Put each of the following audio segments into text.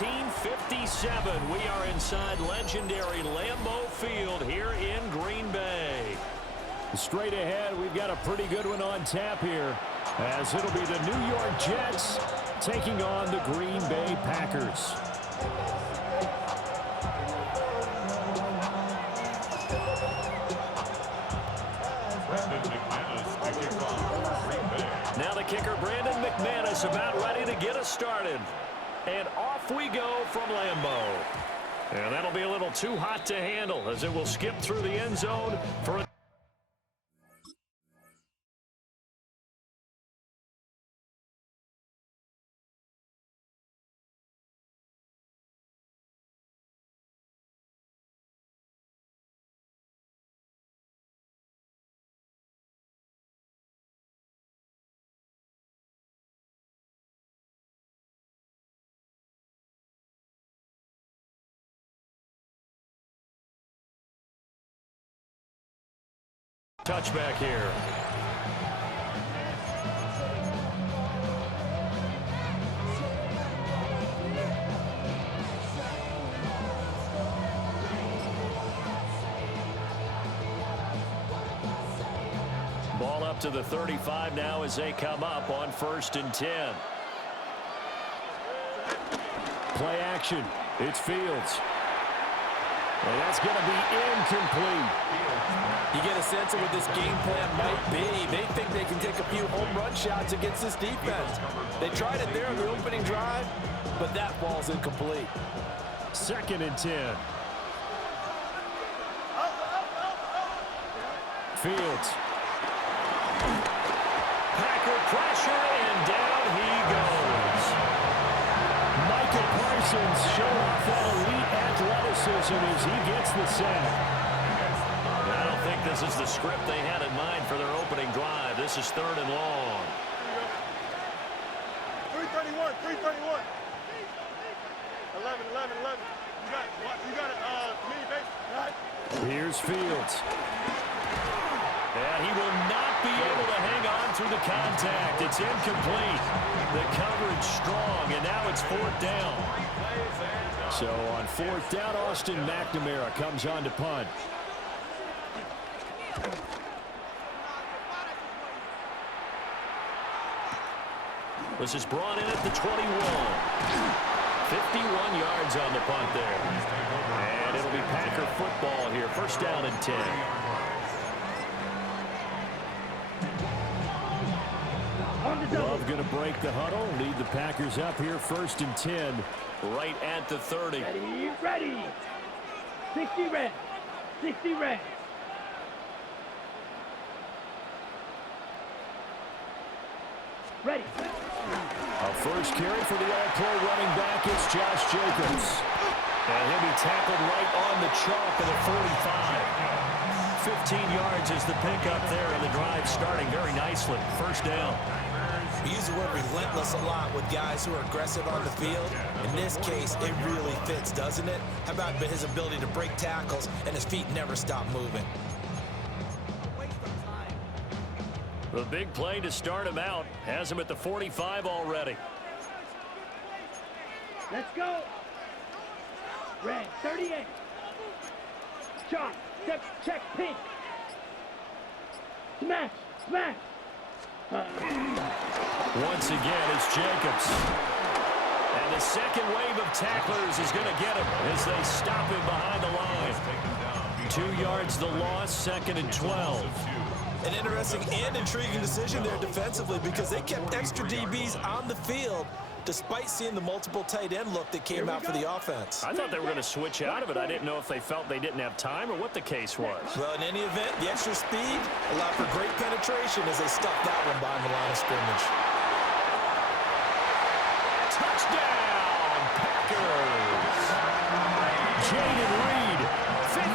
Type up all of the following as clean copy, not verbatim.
1957. We are inside legendary Lambeau Field here in Green Bay. Straight ahead, we've got a pretty good one on tap here, as it'll be the New York Jets taking on the Green Bay Packers. Now the kicker, Brandon McManus, about ready to get us started. And off we go from Lambeau. And that'll be a little too hot to handle as it will skip through the end zone for a touchback here. Ball up to the 35 now as they come up on 1st and 10. Play action. It's Fields. Well, that's going to be incomplete. You get a sense of what this game plan might be. They think they can take a few home run shots against this defense. They tried it there on the opening drive, but that ball's incomplete. 2nd and 10. Fields. Packer pressure, and down he goes. Michael Parsons showing off that elite athleticism as he gets the sack. I don't think this is the script they had in mind for their opening drive. This is 3rd and long. 331, 331. 11. You got it, mini base. Right. Here's Fields. And he will not be able to hang on through the contact. It's incomplete. The coverage strong, and now it's 4th down. So on 4th down, Austin McNamara comes on to punt. This is brought in at the 21. 51 yards on the punt there. And it'll be Packer football here. 1st down and 10. Love going to break the huddle, lead the Packers up here 1st and 10. Right at the 30. Ready. 60 red. 60 red. Ready. A first carry for the All-Pro running back is Josh Jacobs. And he'll be tackled right on the chalk of the 45. 15 yards is the pickup there, and the drive starting very nicely. 1st down. We use the word relentless a lot with guys who are aggressive on the field. In this case, it really fits, doesn't it? How about his ability to break tackles and his feet never stop moving? The big play to start him out has him at the 45 already. Let's go. Red, 38. Shot, step, check, pink. Smash. Once again, it's Jacobs. And the second wave of tacklers is going to get him as they stop him behind the line. 2 yards the loss, 2nd and 12. An interesting and intriguing decision there defensively because they kept extra DBs on the field despite seeing the multiple tight end look that came out for the offense. I thought they were going to switch out of it. I didn't know if they felt they didn't have time or what the case was. Well, in any event, the extra speed allowed for great penetration as they stuffed that one behind the line of scrimmage. Touchdown, Packers! Jaden Reed,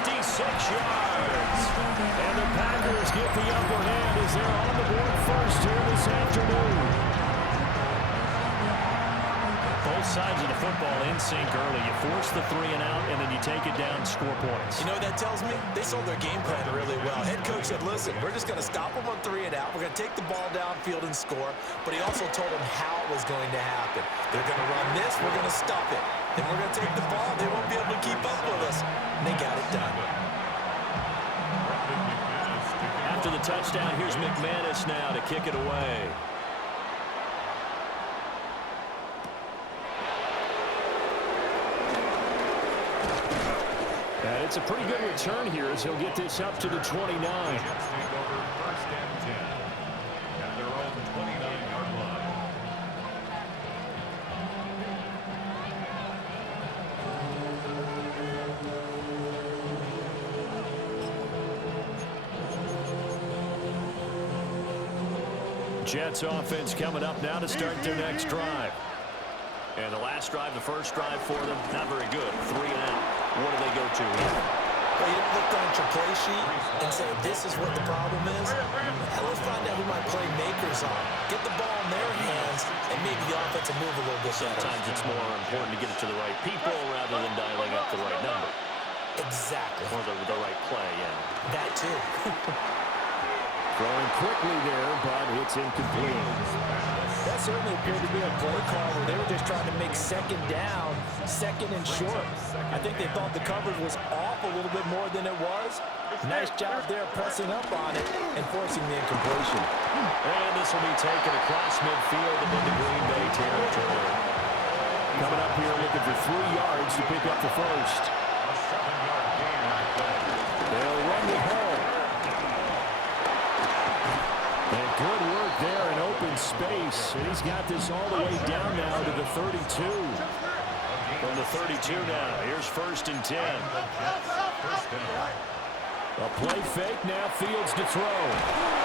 56 yards. And the Packers get the upper hand as they're on the board first here this afternoon. Both sides of the football in sync early. You force the 3 and out, and then you take it down, score points. You know what that tells me? They sold their game plan really well. Head coach said, listen, we're just going to stop them on 3 and out. We're going to take the ball downfield and score. But he also told them how it was going to happen. They're going to run this. We're going to stop it. then we're going to take the ball. They won't be able to keep up with us. And they got it done. After the touchdown, here's McManus now to kick it away. And it's a pretty good return here as he'll get this up to the 29. Jets offense coming up now to start their next drive. And the last drive, the first drive for them, not very good. 3 and out. What do they go to here? Well, you don't look down at your play sheet and say, this is what the problem is. Now let's find out who my playmakers are. Get the ball in their hands, and maybe the offense will move a little bit better. Sometimes it's more important to get it to the right people rather than dialing up the right number. Exactly. Or the right play, yeah. That too. Throwing quickly there, but it's incomplete. That certainly appeared to be a play call where they were just trying to make second down, second and short. I think they thought the coverage was off a little bit more than it was. Nice job there pressing up on it and forcing the incompletion. And this will be taken across midfield and into Green Bay territory. Coming up here looking for 3 yards to pick up the first. They'll run the ball. And good work there in open space. And he's got this all the way down now to the 32. From the 32 now, here's 1st and 10. A play fake, now Fields to throw.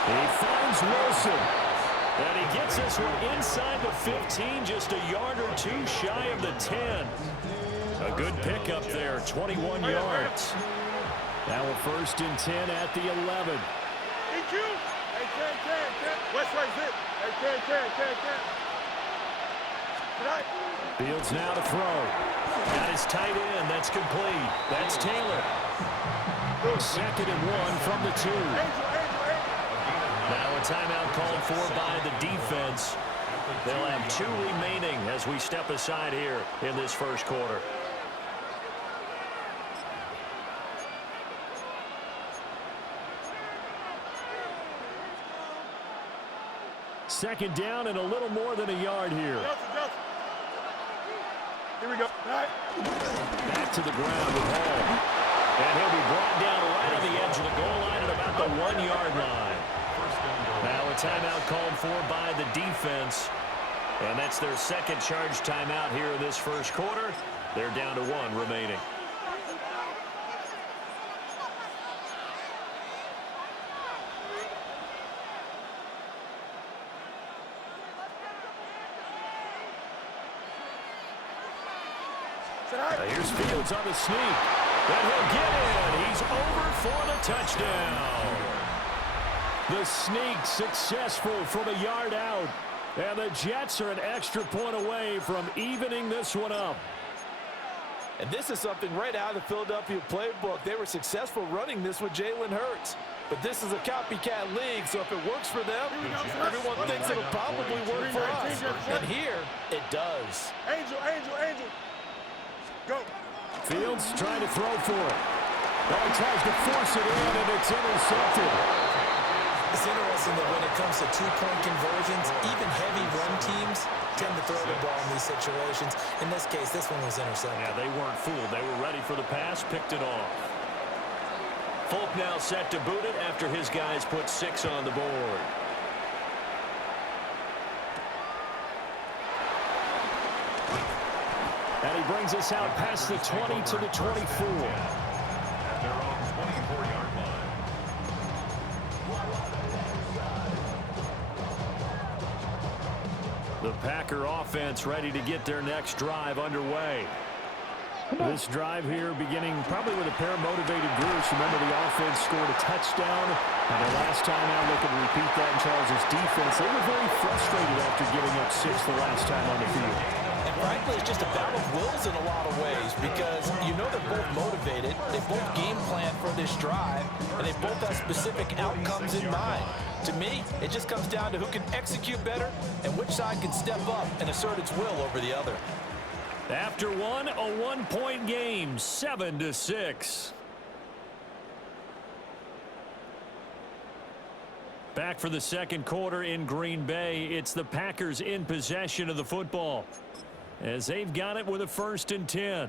He finds Wilson. And he gets this one inside the 15, just a yard or 2 shy of the 10. A good pickup there, 21 yards. Now a 1st and 10 at the 11. EQ. Hey, West right zip. Hey, Tonight. Fields now to throw. Got his tight end. That's complete. That's Taylor. 2nd and 1 from the 2. Now a timeout called for by the defense. They'll have 2 remaining as we step aside here in this first quarter. Second down and a little more than a yard here. Here we go. Back to the ground with Hall. And he'll be brought down right on the edge of the goal line at about the 1-yard line. Now a timeout called for by the defense. And that's their 2nd charge timeout here in this first quarter. They're down to 1 remaining. Here's Fields on the sneak. And he'll get in. He's over for the touchdown. The sneak successful from a yard out. And the Jets are an extra point away from evening this one up. And this is something right out of the Philadelphia playbook. They were successful running this with Jalen Hurts. But this is a copycat league, so if it works for them, everyone thinks it'll probably work for us. And here, it does. Angel. Go. Fields trying to throw for it. Oh, he tries to force it in, and it's intercepted. It's interesting that when it comes to 2-point conversions, even heavy run teams tend to throw the ball in these situations. In this case, this one was intercepted. Yeah, they weren't fooled. They were ready for the pass, picked it off. Folk now set to boot it after his guys put 6 on the board. And he brings us out past the 20 to the 24. At their own 24-yard line. The Packer offense ready to get their next drive underway. This drive here beginning probably with a pair of motivated groups. Remember, the offense scored a touchdown. And the last time out, looking to repeat that in Charles' defense. They were very frustrated after giving up 6 the last time on the field. And frankly, it's just a battle of wills in a lot of ways because you know they're both motivated. They both game plan for this drive, and they both have specific outcomes in mind. To me, it just comes down to who can execute better and which side can step up and assert its will over the other. After one, a 1-point game, 7-6. Back for the second quarter in Green Bay. It's the Packers in possession of the football as they've got it with a 1st and 10.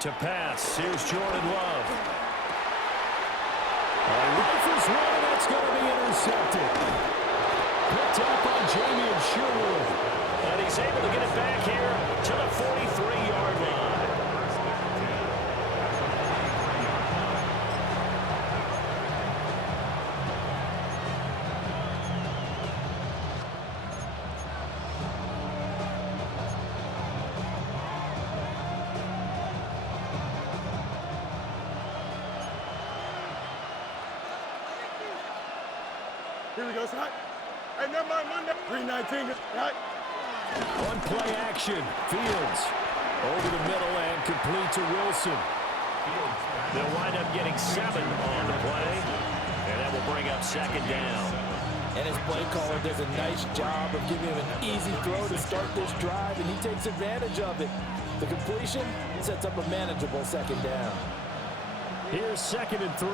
To pass, here's Jordan Love. Rifles one, and that's going to be intercepted. Picked up on Jamie Sherwood. And he's able to get it back here to the 43-yard line. Here we go, son. Hey, never mind, Monday. 319. Right. On play action, Fields over the middle and complete to Wilson. They'll wind up getting 7 on the play, and that will bring up 2nd down. And his play caller does a nice job of giving him an easy throw to start this drive, and he takes advantage of it. The completion sets up a manageable 2nd down. Here's 2nd and 3.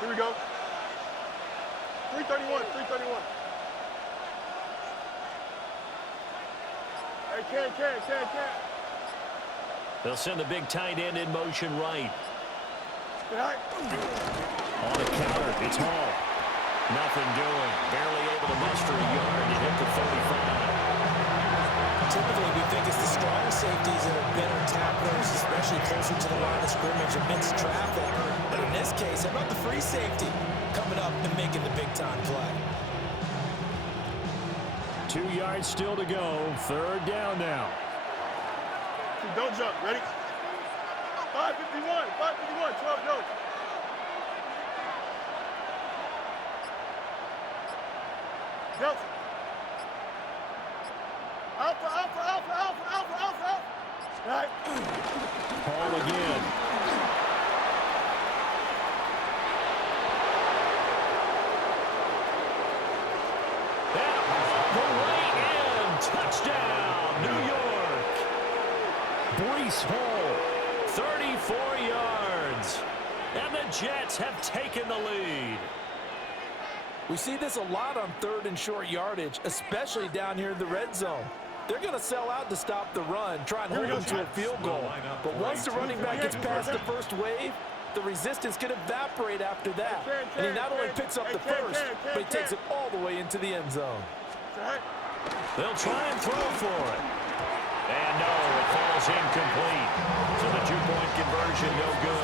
Here we go. 331, 331. Hey, can. They'll send the big tight end in motion right. Right. On a counter, it's Hall. Nothing doing. Barely able to muster a yard to hit the 35. Typically, we think it's the strong safeties that are better tacklers, especially closer to the line of scrimmage amidst traffic. But in this case, how about the free safety coming up and making the big-time play? 2 yards still to go. 3rd down now. Don't jump. Ready? 551, 12 go. Delta. Alpha. Right. Hall again. The way in. Touchdown, New York. Breece Hall, 34 yards. And the Jets have taken the lead. We see this a lot on 3rd and short yardage, especially down here in the red zone. They're going to sell out to stop the run, try and hold them to a field goal. But once the running back gets past the first wave, the resistance can evaporate after that. And he not only picks up the first, but he takes it all the way into the end zone. They'll try and throw for it. And no, it falls incomplete. So the 2-point conversion no good.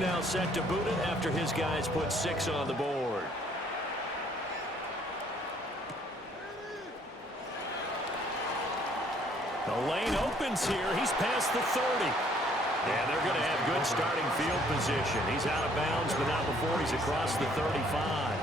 Now set to boot it after his guys put 6 on the board. The lane opens here. He's past the 30. And they're going to have good starting field position. He's out of bounds, but not before he's across the 35.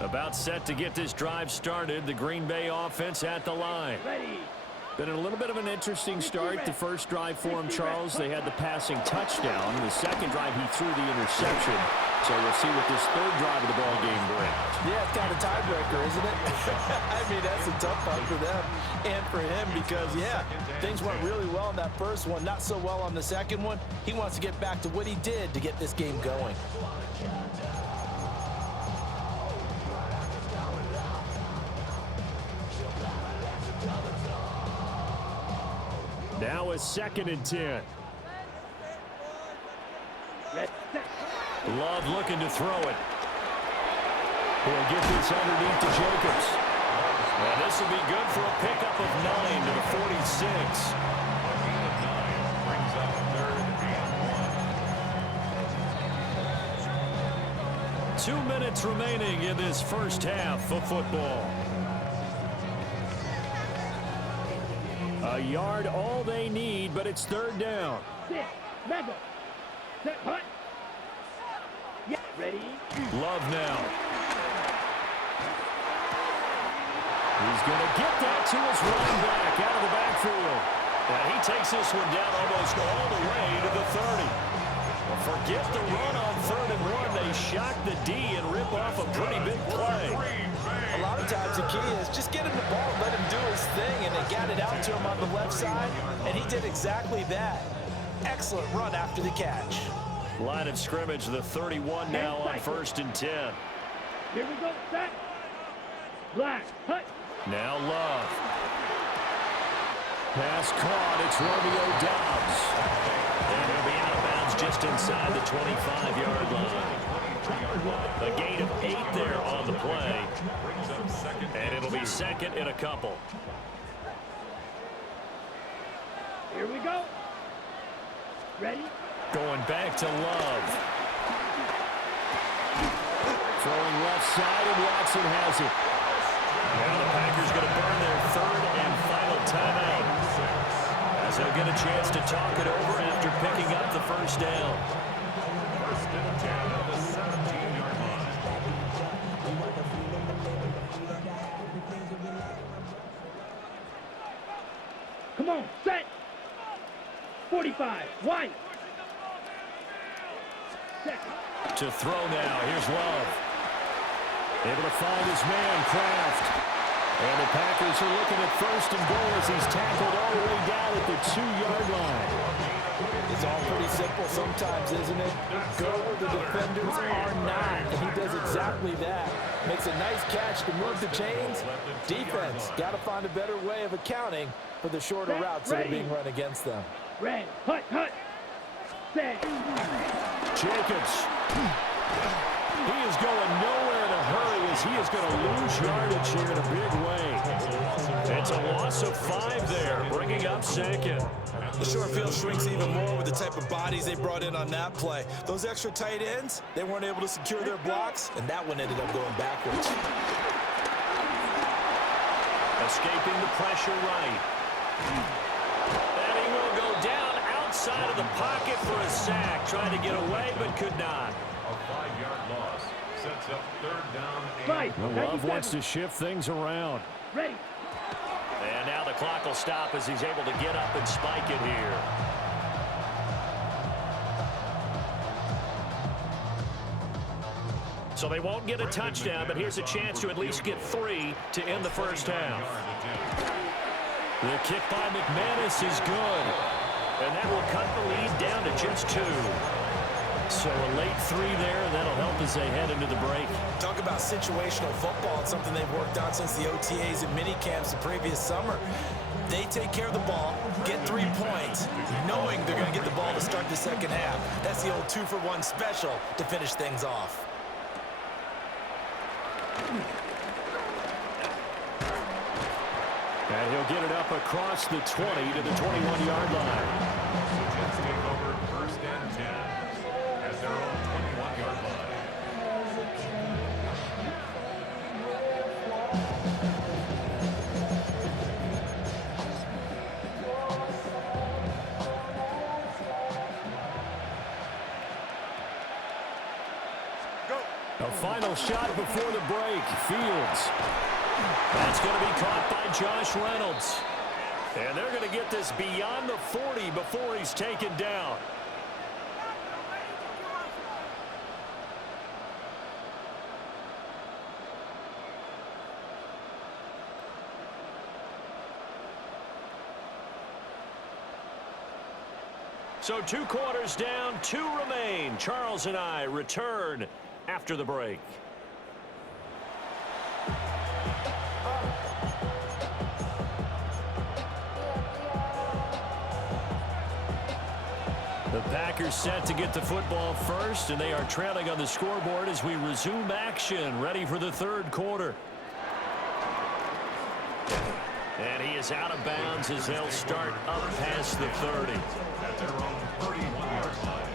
About set to get this drive started. The Green Bay offense at the line. Ready. Been a little bit of an interesting start. The first drive for him, Charles, they had the passing touchdown. The second drive, he threw the interception. So we'll see what this 3rd drive of the ball game brings. Yeah, it's kind of a tiebreaker, isn't it? I mean, that's a tough one for them and for him because, yeah, things went really well in that first one, not so well on the second one. He wants to get back to what he did to get this game going. Now a 2nd and 10. Love looking to throw it. He'll get this underneath to Jacobs. And this will be good for a pickup of 9 to the 46. 2 minutes remaining in this first half of football. A yard all they need, but it's 3rd down. Mega. Set, hut. Yeah, ready. Love now. He's going to get that to his running back out of the backfield. And he takes this one down almost all the way to the 30. Well, forget the run on 3rd and 1. They shock the D and rip off a pretty big play. A lot of times the key is just get him the ball, let him do his thing, and they got it out to him on the left side, and he did exactly that. Excellent run after the catch. Line of scrimmage, the 31 now on 1st and 10. Here we go, set. Black, hut. Now Love. Pass caught, it's Romeo Doubs. And he'll be out of bounds just inside the 25-yard line. A gain of 8 there on the play. And it'll be 2nd and a couple. Here we go. Ready? Going back to Love. Throwing left side, and Watson has it. Now the Packers going to burn their 3rd and final timeout, as they'll get a chance to talk it over after picking up the 1st down. 1st and 10 at the 17-yard line. Come on, set. 45, wide. Second. To throw now, here's Love. Able to find his man, Kraft. And the Packers are looking at 1st and goal as he's tackled all the way down at the 2-yard line. It's all pretty simple sometimes, isn't it? Go where the defenders are not, and he does exactly that. Makes a nice catch to move the chains. Defense got to find a better way of accounting for the shorter routes that are being run against them. Red, hut, hut. Set. Jacobs. He is going nowhere in a hurry as he is going to lose yardage here in a big way. It's a loss of 5 there, bringing up 2nd. The short field shrinks even more with the type of bodies they brought in on that play. Those extra tight ends, they weren't able to secure their blocks, and that one ended up going backwards. Escaping the pressure right. And he will go down outside of the pocket for a sack. Trying to get away, but could not. A 5-yard loss sets up 3rd down and Right. Love wants to shift things around. Ready. And now the clock will stop as he's able to get up and spike it here. So they won't get a touchdown, but here's a chance to at least get 3 to end the first half. The kick by McManus is good. And that will cut the lead down to just 2. So a late 3 there, and that'll help as they head into the break. Talk about situational football. It's something they've worked on since the OTAs and mini camps the previous summer. They take care of the ball, get 3 points, knowing they're going to get the ball to start the second half. That's the old 2-for-1 special to finish things off. And he'll get it up across the 20 to the 21-yard line. the Jets take over 1st and 10 at their own 21-yard line. A final shot before the break. Fields. That's going to be caught by Josh Reynolds. And they're going to get this beyond the 40 before he's taken down. So 2 quarters down, 2 remain. Charles and I return after the break. Packers set to get the football first, and they are trailing on the scoreboard as we resume action, ready for the third quarter. And he is out of bounds as they'll start up past the 30. At their own 31-yard line.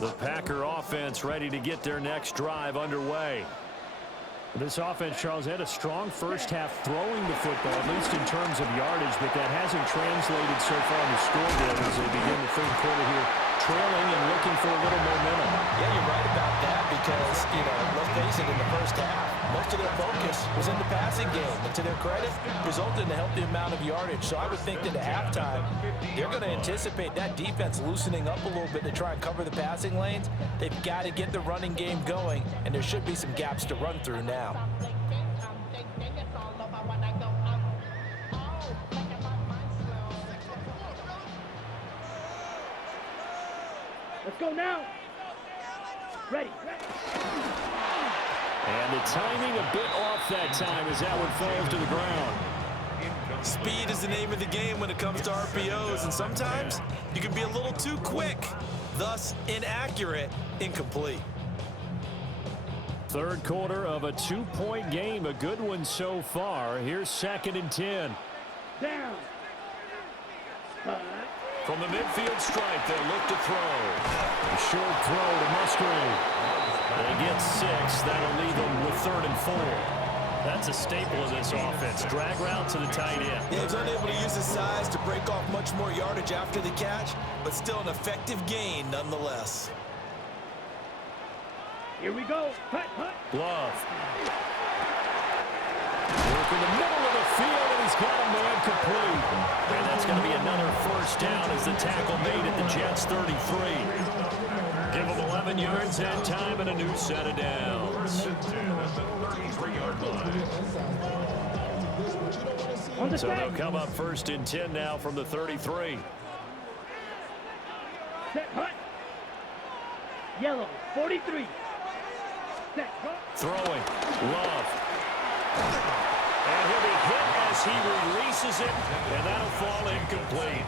The Packer offense ready to get their next drive underway. This offense, Charles, had a strong first half throwing the football, at least in terms of yardage, but that hasn't translated so far in the scoreboard as they begin the third quarter here, trailing and looking for a little momentum. Yeah, you're right about that because, let's face it, in the first half, most of their focus was in the passing game. And to their credit, resulted in a healthy amount of yardage. So I would think that at halftime, they're going to anticipate that defense loosening up a little bit to try and cover the passing lanes. They've got to get the running game going, and there should be some gaps to run through now. Let's go now. Ready. And the timing a bit off that time as that one falls to the ground. Speed is the name of the game when it comes to RPOs, and sometimes you can be a little too quick, thus inaccurate, incomplete. Third quarter of a two-point game, a good one so far. Here's 2nd and 10. Down. From the midfield stripe, they'll look to throw. A short throw to Musgrave. They get 6. That'll leave them with 3rd and 4. That's a staple of this offense. Drag route to the tight end. Yeah, he's unable to use his size to break off much more yardage after the catch, but still an effective gain nonetheless. Here we go. Hut. Love. Work in the middle of the field, and he's got a man complete. And that's going to be another first down as the tackle made at the Jets' 33. Give them 11 yards that time and a new set of downs. So they'll come up 1st and 10 now from the 33. Set, hut. Yellow, 43. Set, hut. Throwing. Love. And he'll be hit as he releases it, and that'll fall incomplete.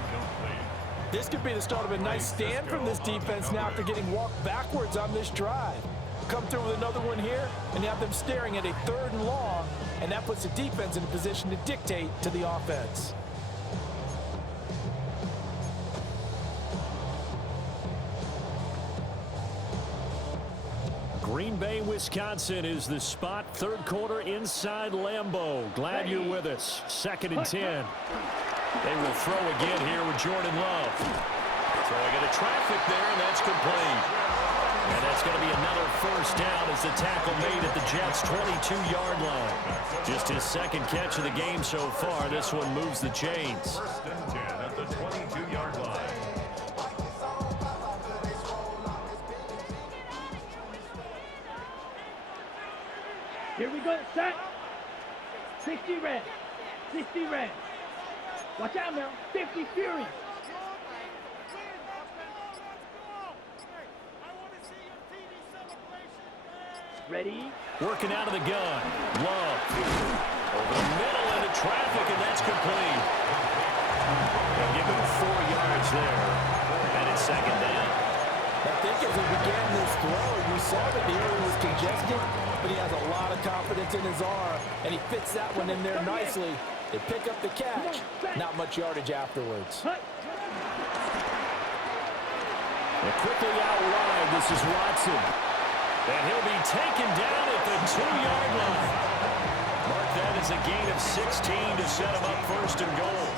This could be the start of a nice stand from this defense now after getting walked backwards on this drive. Come through with another one here, and you have them staring at a 3rd and long, and that puts the defense in a position to dictate to the offense. Green Bay, Wisconsin is the spot. Third quarter inside Lambeau. Glad you're with us. 2nd and 10. They will throw again here with Jordan Love. Throwing into traffic there, and that's complete. And that's going to be another first down as the tackle made at the Jets' 22-yard line. Just his 2nd catch of the game so far. This one moves the chains. 1st and 10 at the 22-yard line. Here we go. Set. 60 red. 60 red. Watch out now. 50 Fury. Ready? Working out of the gun. Love. Over the middle into traffic, and that's complete. They'll give him 4 yards there. And it's 2nd down. I think as he began this throw, you saw that the area was congested, but he has a lot of confidence in his arm, and he fits that one in there nicely. They pick up the catch. Not much yardage afterwards. And quickly out wide, this is Watson. And he'll be taken down at the 2-yard line. Mark that as a gain of 16 to set him up 1st and goal.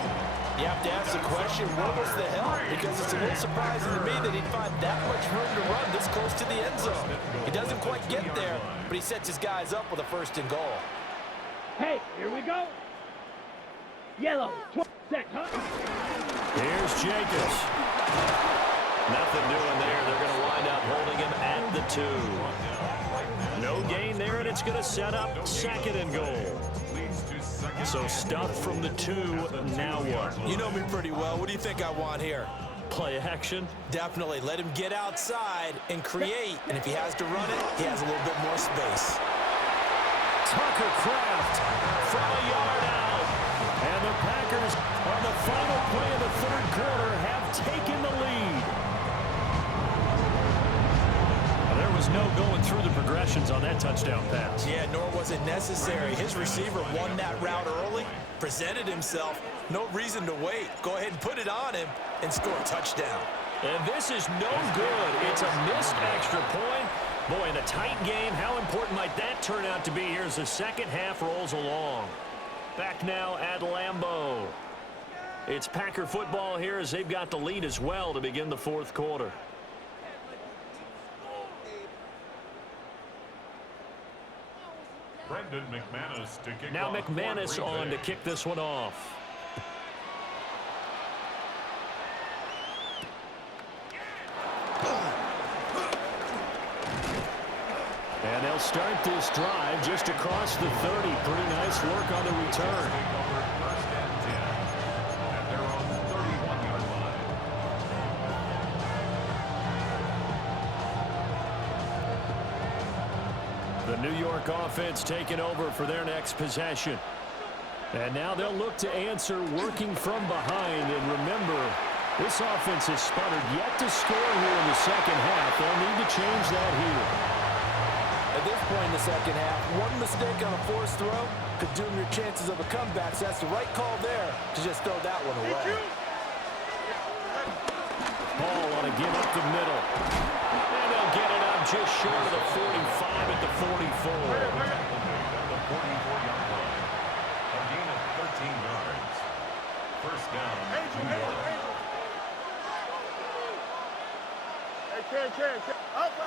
You have to ask the question, where was the help? Because it's a little surprising to me that he'd find that much room to run this close to the end zone. He doesn't quite get there, but he sets his guys up with a 1st and goal. Hey, here we go. Yellow, set, huh? Here's Jacobs. Nothing doing there. They're going to wind up holding him at the 2. No gain there, and it's going to set up 2nd and goal. So stuff from the 2, now what? You know me pretty well. What do you think I want here? play action? Definitely. Let him get outside and create. And if he has to run it, he has a little bit more space. Tucker Kraft from a yard out. And the Packers, on the final play of the third quarter, have taken the lead. There was no going through the progressions on that touchdown pass. Yeah, nor was it necessary. His receiver won that route early, presented himself. No reason to wait. Go ahead and put it on him and score a touchdown. And this is no good. It's a missed extra point. Boy, in a tight game, how important might that turn out to be here as the second half rolls along? Back now at Lambeau. It's Packer football here as they've got the lead as well to begin the fourth quarter. Now McManus on to kick this one off. And they'll start this drive just across the 30. Pretty nice work on the return. The New York offense taking over for their next possession. And now they'll look to answer working from behind. And remember, this offense has sputtered yet to score here in the second half. They'll need to change that here. At this point in the second half, one mistake on a forced throw could doom your chances of a comeback. So that's the right call there to just throw that one away. Ball on a give up the middle. And they'll get it up just short of the 45 at the 44. The 44-yard line. A gain of 13 yards. First down. Hey, Alpha.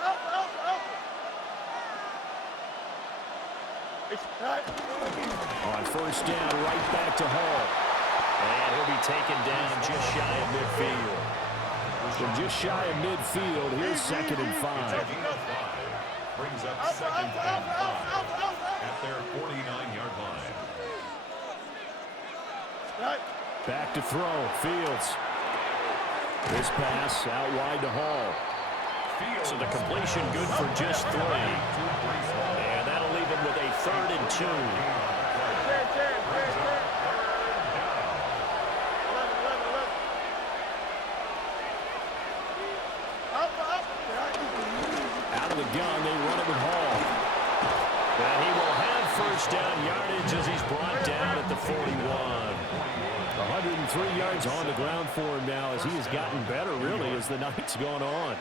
On first down, right back to Hall. And he'll be taken down just shy of midfield. From just shy of midfield, here's 2nd and 5. Brings up 2nd and 5 at their 49-yard line. Back to throw, Fields. This pass out wide to Hall. So the completion good for just 3. And that'll leave him with a 3rd and 2. Out of the gun, they run it with Hall. And he will have first down yardage as he's brought down at the 41. 103 yards on the ground for him now as he has gotten better, really, as the night's gone on.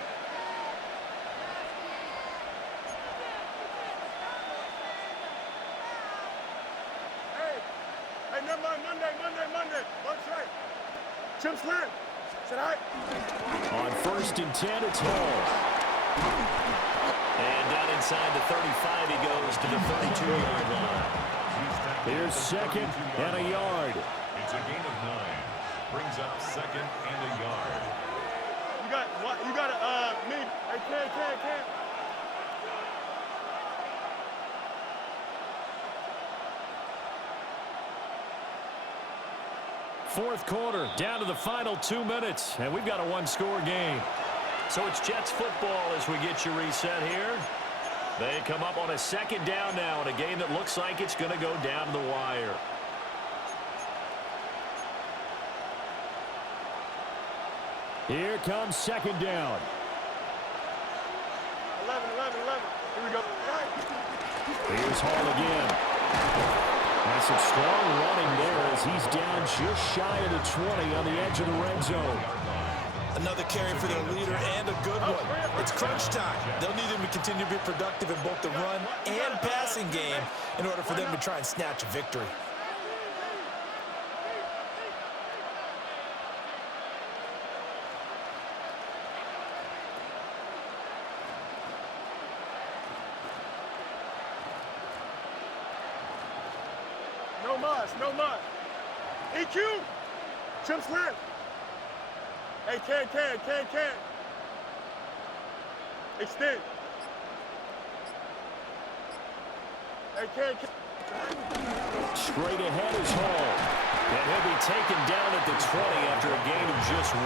Hey, never mind, Monday. One strike. Chip Slant. Said I. On 1st and 10, it's Hall. And down inside the 35, he goes to the 32-yard line. Here's 2nd and a yard. It's a gain of 9. Brings up 2nd and a yard. You got what? You got me. I can't. Fourth quarter, down to the final 2 minutes, and we've got a 1-score game. So it's Jets football as we get you reset here. They come up on a 2nd down now in a game that looks like it's going to go down to the wire. Here comes 2nd down. 11. Here we go. Here's Hall again. And some strong running there as he's down just shy of the 20 on the edge of the red zone. Another carry for their leader and a good one. It's crunch time. They'll need him to continue to be productive in both the run and passing game in order for them to try and snatch a victory. No muss. EQ. Chip Slant. Hey, can. Extend. Hey, can. Straight ahead is Hall. And he'll be taken down at the 20 after a gain of just 1.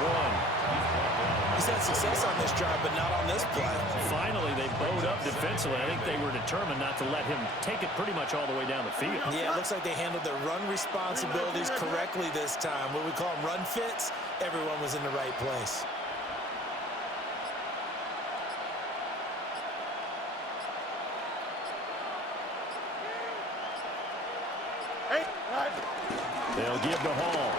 He's had success on this drive, but not on this play. Finally, they bowed up defensively. I think they were determined not to let him take it pretty much all the way down the field. Yeah, it looks like they handled their run responsibilities correctly this time. What we call them run fits, everyone was in the right place. They'll give to Hall.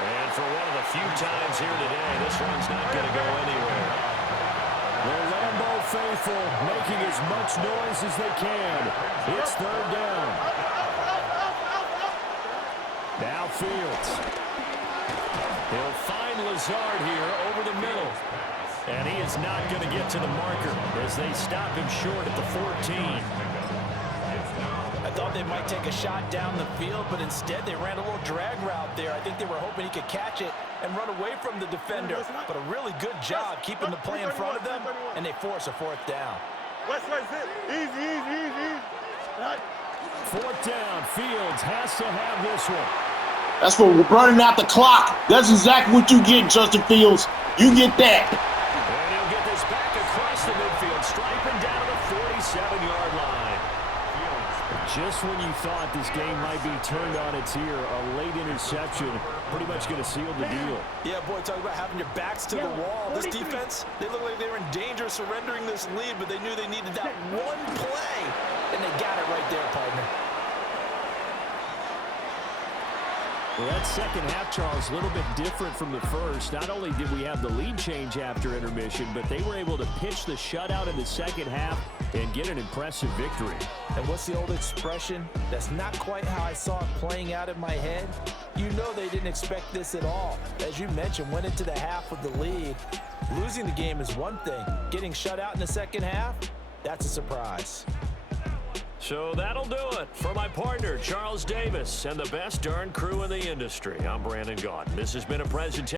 And for one of the few times here today, this one's not going to go anywhere. The Lambeau faithful making as much noise as they can. It's 3rd down. Now Fields. He'll find Lazard here over the middle. And he is not going to get to the marker as they stop him short at the 14. I thought they might take a shot down the field, but instead they ran a little drag route there. I think they were hoping he could catch it and run away from the defender. But a really good job keeping the play in front of them, and they force a 4th down. Easy. 4th down. Fields has to have this one. That's what we're burning out the clock. That's exactly what you get, Justin Fields. You get that. And he'll get this back across the midfield, striping down to the 47-yard line. Just when you thought this game might be turned on its ear, a late interception pretty much going to seal the deal. Yeah, boy, talk about having your backs to the wall. This defense, they look like they were in danger of surrendering this lead, but they knew they needed that one play, and they got it right there, partner. Well, that second half, Charles, a little bit different from the first. Not only did we have the lead change after intermission, but they were able to pitch the shutout in the second half and get an impressive victory. And what's the old expression? That's not quite how I saw it playing out in my head. You know they didn't expect this at all. As you mentioned, went into the half with the lead. Losing the game is one thing. Getting shut out in the second half, that's a surprise. So that'll do it for my partner, Charles Davis, and the best darn crew in the industry. I'm Brandon Gaudin. This has been a presentation.